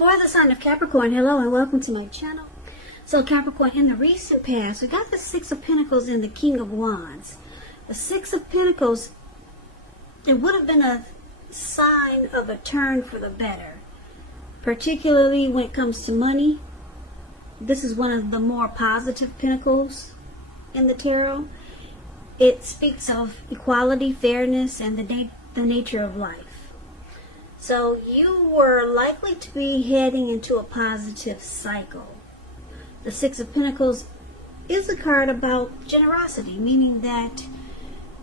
For the sign of Capricorn, hello and welcome to my channel. So Capricorn, in the recent past, we got the Six of Pentacles and the King of Wands. The Six of Pentacles, it would have been a sign of a turn for the better. Particularly when it comes to money. This is one of the more positive pentacles in the tarot. It speaks of equality, fairness, and the nature of life. So you were likely to be heading into a positive cycle. The Six of Pentacles is a card about generosity, meaning that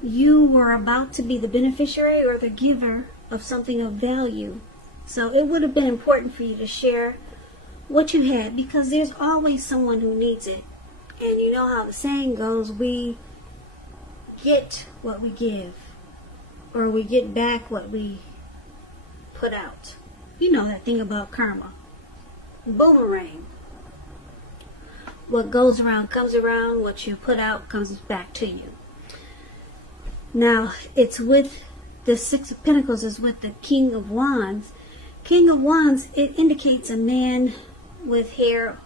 you were about to be the beneficiary or the giver of something of value. So it would have been important for you to share what you had, because there's always someone who needs it. And you know how the saying goes, we get what we give, or we get back what we put out. You know that thing about karma. Boomerang. What goes around comes around. What you put out comes back to you. Now, it's with the Six of Pentacles is with the King of Wands. King of Wands, it indicates a man with hair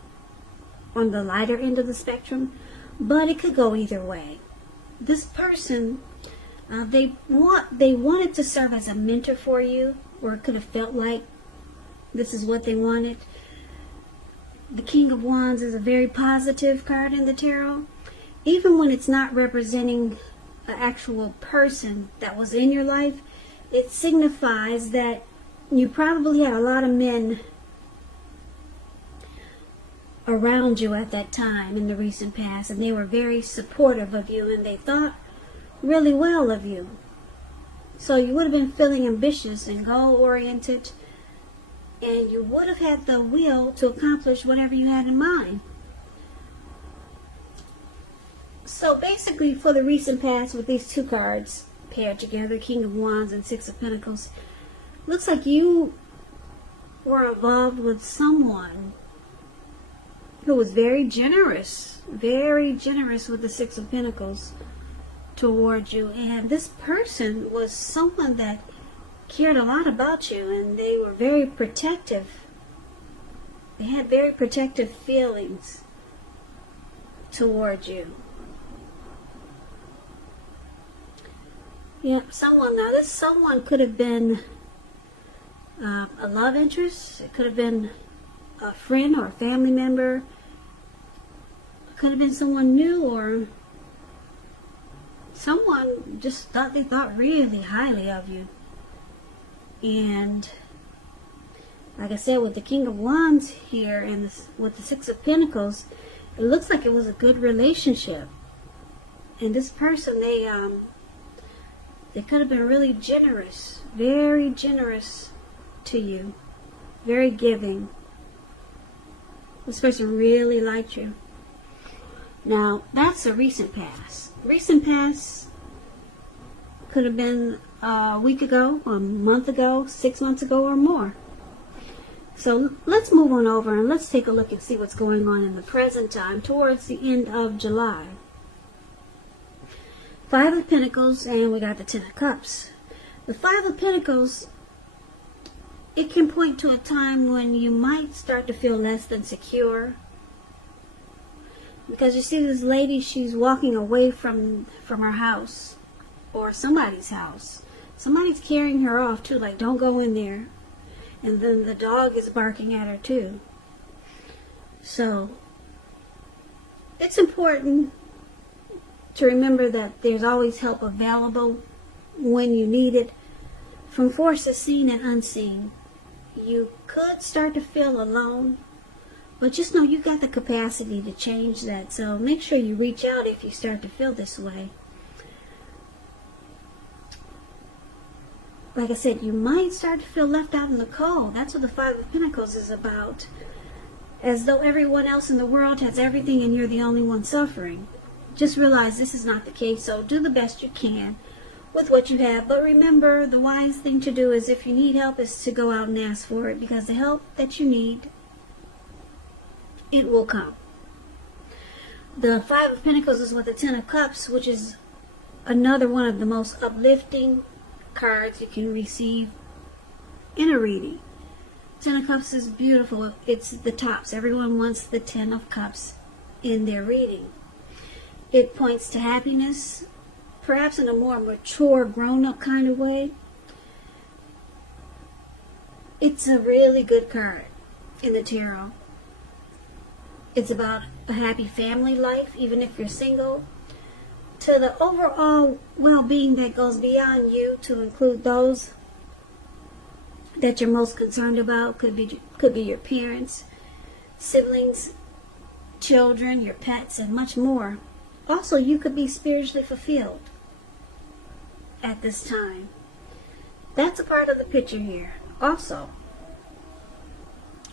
on the lighter end of the spectrum, but it could go either way. This person, they wanted to serve as a mentor for you, or it could have felt like this is what they wanted. The King of Wands is a very positive card in the tarot. Even when it's not representing an actual person that was in your life, it signifies that you probably had a lot of men around you at that time in the recent past, and they were very supportive of you, and they thought really well of you. So you would have been feeling ambitious and goal-oriented, and you would have had the will to accomplish whatever you had in mind. So basically, for the recent past, with these two cards paired together, King of Wands and Six of Pentacles, looks like you were involved with someone who was very generous with the Six of Pentacles towards you. And this person was someone that cared a lot about you, and they were very protective. They had very protective feelings towards you. Yeah, this someone could have been a love interest. It could have been a friend or a family member. It could have been someone new, or someone just they thought really highly of you. And like I said, with the King of Wands here and with the Six of Pentacles, it looks like it was a good relationship. And this person, they could have been really generous, very generous to you, very giving. This person really liked you. Now, that's a recent past. Recent past could have been a week ago, a month ago, 6 months ago, or more. So let's move on over and let's take a look and see what's going on in the present time towards the end of July. Five of Pentacles, and we got the Ten of Cups. The Five of Pentacles, it can point to a time when you might start to feel less than secure. Because you see this lady, she's walking away from her house, or somebody's house. Somebody's carrying her off too, like, don't go in there. And then the dog is barking at her too. So it's important to remember that there's always help available when you need it, from forces seen and unseen. You could start to feel alone, but just know you got the capacity to change that. So make sure you reach out if you start to feel this way. Like I said, you might start to feel left out in the cold. That's what the Five of Pentacles is about. As though everyone else in the world has everything and you're the only one suffering. Just realize this is not the case, so do the best you can with what you have. But remember, the wise thing to do is, if you need help, is to go out and ask for it, because the help that you need, it will come. The Five of Pentacles is with the Ten of Cups, which is another one of the most uplifting cards you can receive in a reading. Ten of Cups is beautiful. It's the tops. Everyone wants the Ten of Cups in their reading. It points to happiness, perhaps in a more mature, grown-up kind of way. It's a really good card in the tarot. It's about a happy family life, even if you're single, to the overall well-being that goes beyond you, to include those that you're most concerned about. Could be your parents, siblings, children, your pets, and much more. Also, you could be spiritually fulfilled at this time. That's a part of the picture here. Also,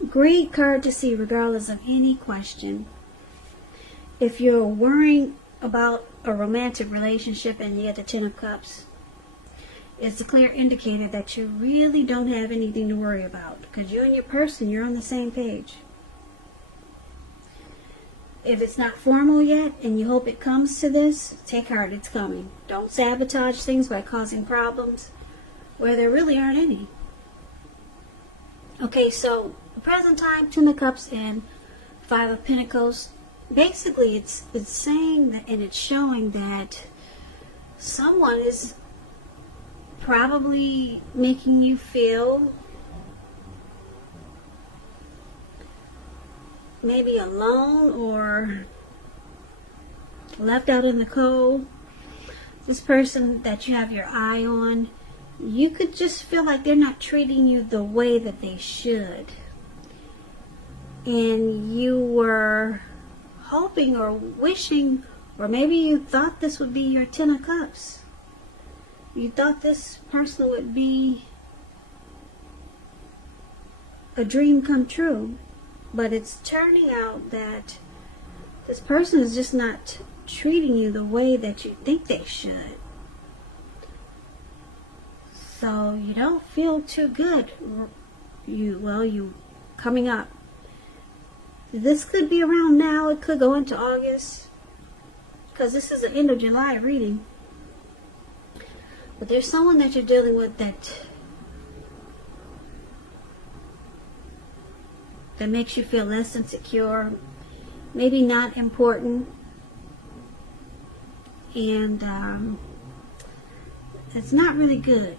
great card to see regardless of any question. If you're worrying about a romantic relationship and you get the Ten of Cups, it's a clear indicator that you really don't have anything to worry about, because you and your person, you're on the same page. If it's not formal yet and you hope it comes to this, take heart, it's coming. Don't sabotage things by causing problems where there really aren't any. Okay, so the present time, Ten of Cups and Five of Pentacles. Basically, it's saying that, and it's showing that someone is probably making you feel maybe alone or left out in the cold. This person that you have your eye on, you could just feel like they're not treating you the way that they should. And you were hoping or wishing, or maybe you thought this would be your Ten of Cups. You thought this person would be a dream come true. But it's turning out that this person is just not treating you the way that you think they should. So you don't feel too good. You coming up. This could be around now. It could go into August, because this is an end of July reading. But there's someone that you're dealing with that makes you feel less insecure, maybe not important, and it's not really good,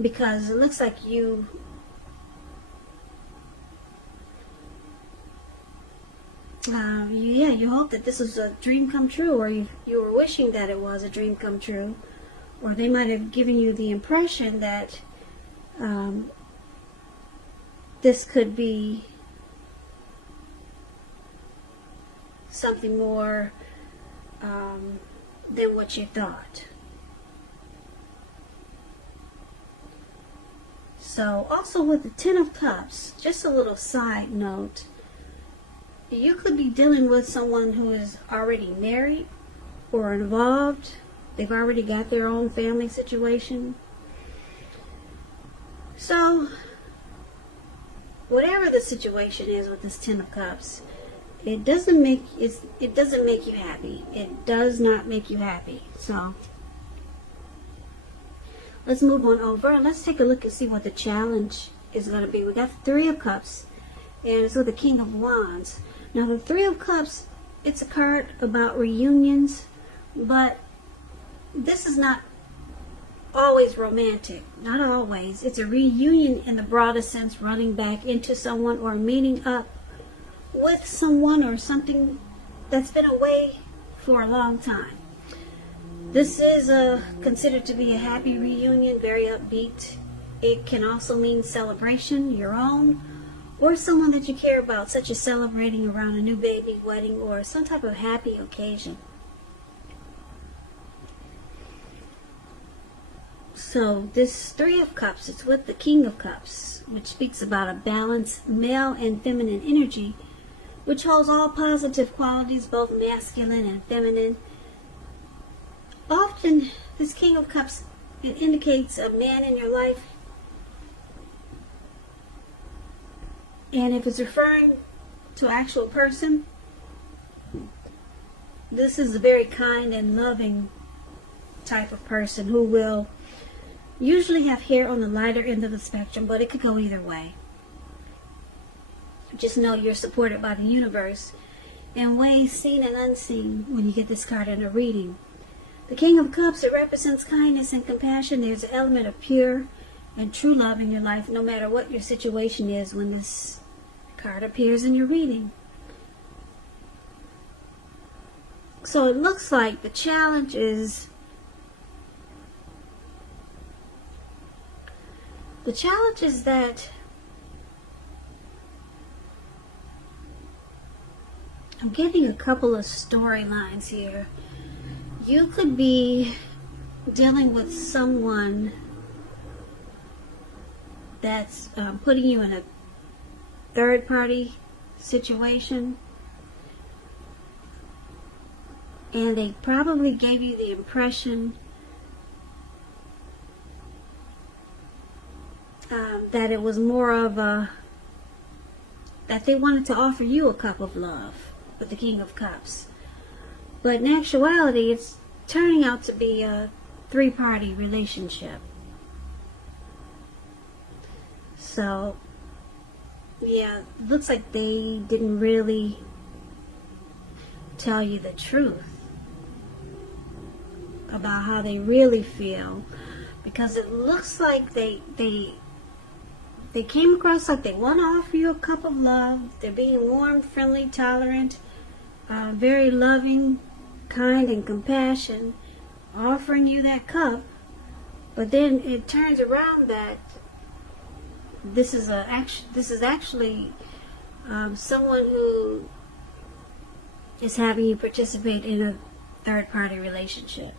because it looks like you hope that this is a dream come true, or you were wishing that it was a dream come true, or they might have given you the impression that this could be something more than what you thought. So also with the Ten of Cups, just a little side note, you could be dealing with someone who is already married or involved. They've already got their own family situation. So whatever the situation is with this Ten of Cups, it doesn't make you happy. It does not make you happy. So let's move on over and let's take a look and see what the challenge is going to be. We got the Three of Cups, and it's with the King of Wands. Now the Three of Cups, it's a card about reunions, but this is not always romantic. Not always. It's a reunion in the broadest sense, running back into someone or meeting up with someone or something that's been away for a long time. This is considered to be a happy reunion, very upbeat. It can also mean celebration, your own, or someone that you care about, such as celebrating around a new baby, wedding, or some type of happy occasion. So this Three of Cups, it's with the King of Cups, which speaks about a balanced male and feminine energy, which holds all positive qualities, both masculine and feminine. Often, this King of Cups, it indicates a man in your life. And if it's referring to an actual person, this is a very kind and loving type of person who will usually have hair on the lighter end of the spectrum, but it could go either way. Just know you're supported by the universe in ways seen and unseen when you get this card in a reading. The King of Cups, it represents kindness and compassion. There's an element of pure and true love in your life, no matter what your situation is when this card appears in your reading. So it looks like the challenge is that I'm getting a couple of storylines here. You could be dealing with someone that's putting you in a third party situation, and they probably gave you the impression that it was more of that they wanted to offer you a cup of love with the King of Cups. But in actuality, it's turning out to be a three-party relationship. So, yeah, it looks like they didn't really tell you the truth about how they really feel, because it looks like they came across like they want to offer you a cup of love. They're being warm, friendly, tolerant, very loving, kind, and compassion, offering you that cup. But then it turns around that this is actually someone who is having you participate in a third-party relationship.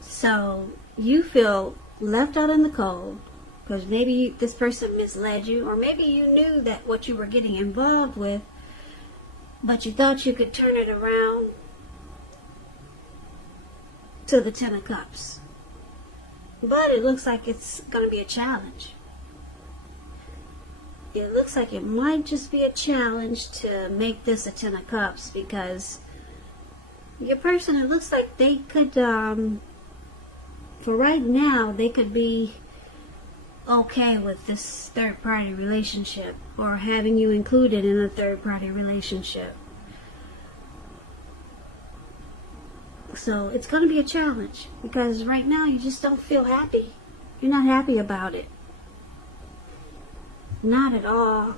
So you feel left out in the cold because maybe this person misled you, or maybe you knew that what you were getting involved with, but you thought you could turn it around to the Ten of Cups. But it looks like it's going to be a challenge. It looks like it might just be a challenge to make this a Ten of Cups, because your person, it looks like they could, for right now, they could be okay with this third-party relationship, or having you included in a third-party relationship. So it's going to be a challenge, because right now you just don't feel happy. You're not happy about it. Not at all.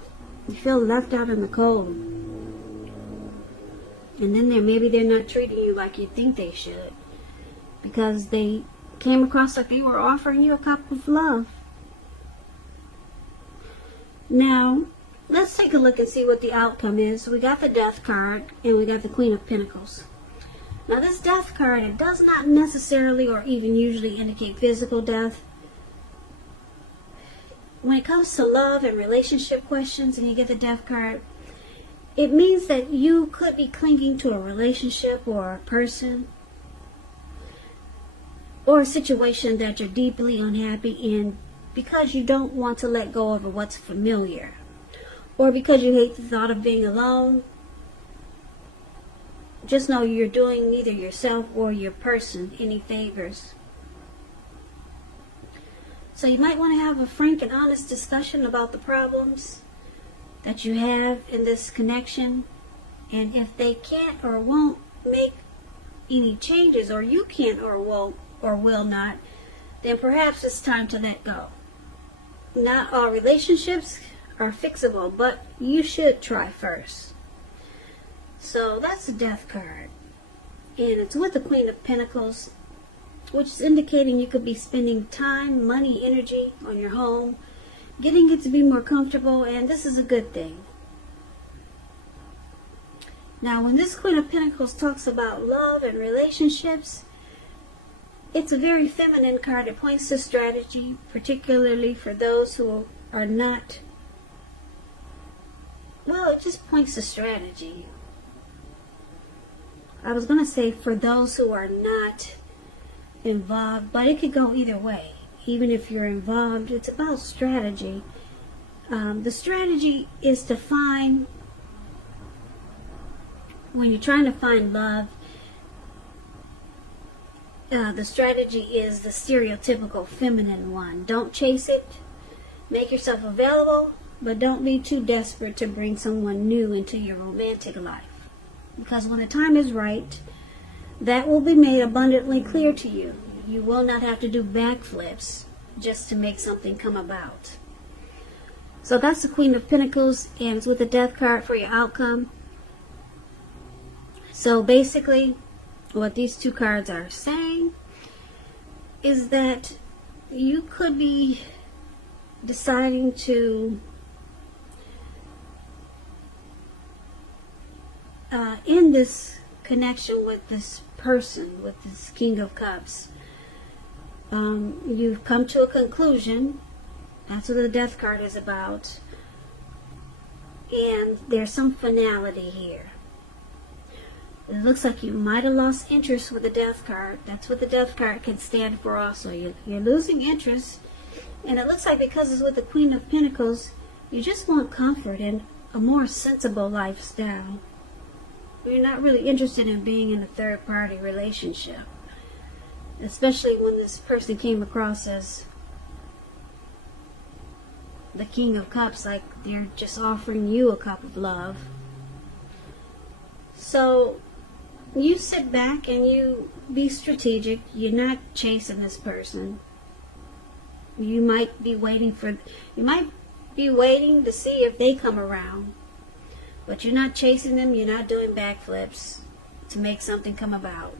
You feel left out in the cold. And then maybe they're not treating you like you think they should, because they came across like they were offering you a cup of love. Now, let's take a look and see what the outcome is. So we got the Death card, and we got the Queen of Pentacles. Now this Death card, it does not necessarily or even usually indicate physical death. When it comes to love and relationship questions and you get the Death card, it means that you could be clinging to a relationship or a person or a situation that you're deeply unhappy in, because you don't want to let go of what's familiar, or because you hate the thought of being alone. Just know you're doing neither yourself or your person any favors. So you might want to have a frank and honest discussion about the problems that you have in this connection. And if they can't or won't make any changes, or you can't or won't or will not, then perhaps it's time to let go. Not all relationships are fixable, but you should try first. So that's the Death card. And it's with the Queen of Pentacles, which is indicating you could be spending time, money, energy on your home, getting it to be more comfortable, and this is a good thing. Now, when this Queen of Pentacles talks about love and relationships, it's a very feminine card. It points to strategy, particularly for those who are not, well, it just points to strategy. I was going to say for those who are not involved, but it could go either way. Even if you're involved, it's about strategy. The strategy is to find, when you're trying to find love, the strategy is the stereotypical feminine one. Don't chase it. Make yourself available, but don't be too desperate to bring someone new into your romantic life. Because when the time is right, that will be made abundantly clear to you. You will not have to do backflips just to make something come about. So that's the Queen of Pentacles, and it's with the Death card for your outcome. So basically, what these two cards are saying is that you could be deciding to end this connection with this person, with this King of Cups. You've come to a conclusion. That's what the Death card is about. And there's some finality here. It looks like you might have lost interest with the Death card. That's what the Death card can stand for also. You're losing interest. And it looks like because it's with the Queen of Pentacles, you just want comfort and a more sensible lifestyle. You're not really interested in being in a third-party relationship. Especially when this person came across as the King of Cups, like they're just offering you a cup of love. So you sit back and you be strategic. You're not chasing this person. You might be waiting to see if they come around. But you're not chasing them. You're not doing backflips to make something come about.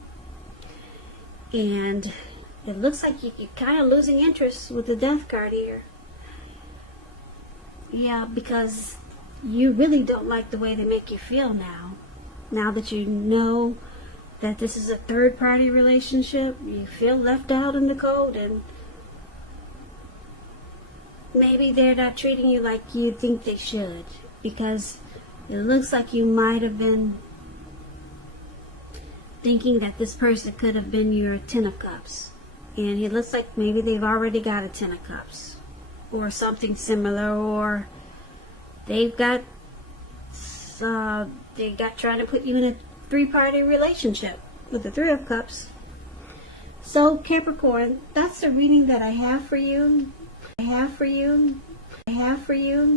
And it looks like you're kind of losing interest with the Death card here. Yeah, because you really don't like the way they make you feel now. Now that you know that this is a third-party relationship, you feel left out in the cold, and maybe they're not treating you like you think they should, because it looks like you might have been thinking that this person could have been your Ten of Cups. And it looks like maybe they've already got a Ten of Cups or something similar, or they've got trying to put you in a three-party relationship with the Three of Cups. So Capricorn, that's the reading that I have for you.